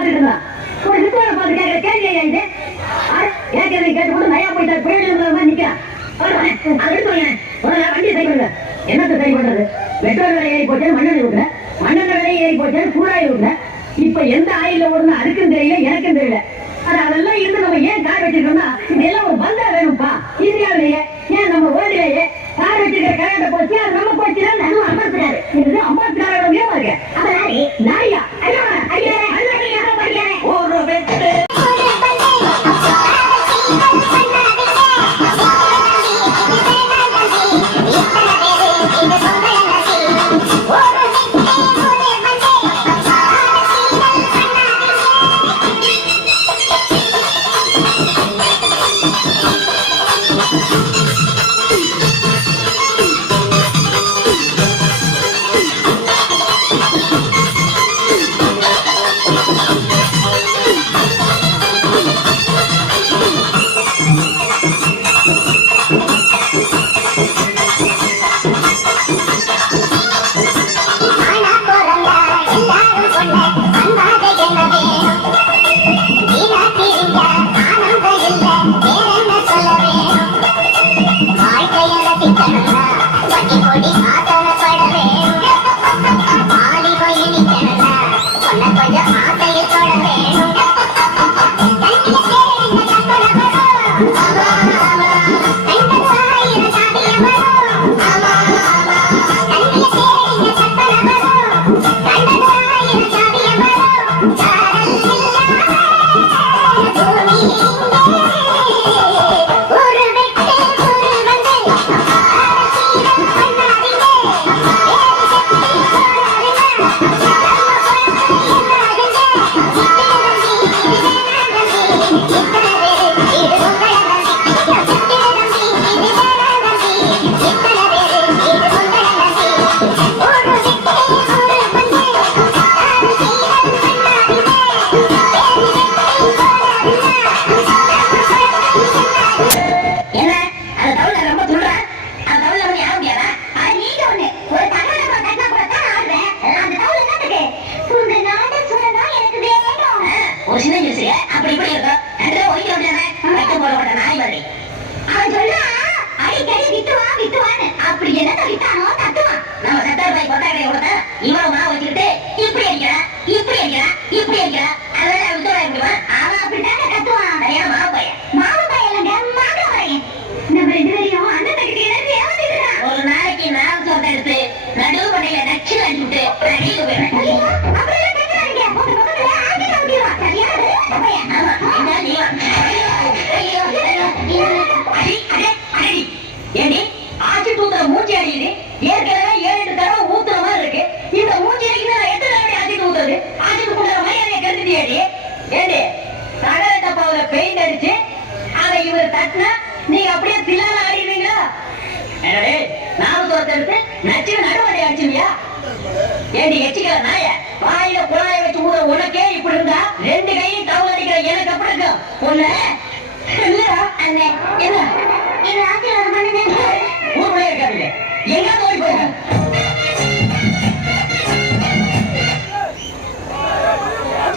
ஒரு சித்தோட பார்த்து கேட்கிற கேள்வி இது கேட்கறது கேட்டு நயா போயிட்டாரு போயிட்டு நிக்கிறான் வண்டி சரி பண்ணுங்க என்னத்தை சரி பண்றது பெட்ரோல் விலை ஏறி போச்சு மண்ணெண்ணெய் விட்டுல மண்ணெண்ணெய் விலை ஏறி போச்சு சூடாயி விட்டுல இப்ப எந்த ஆயில ஓடுனா அதுக்கும் தெரியல எனக்கும் தெரியல அதெல்லாம் இருந்து நம்ம ஏன் கார் வச்சிருக்கோம்னா இதெல்லாம் ஒரு பந்தா வேணும்ப்பா இந்தியாவிலேயே ஏன் நம்ம வேர்ல்ட்லயே கார் வச்சிருக்கிற கரண்ட போச்சு அது நம்ம போச்சுன்னா நம்ம அம்பத்துறாரு இது 54 இருக்கு அதனால நாயா ஐயா ஐயா ஒரு வெட்டு எங்க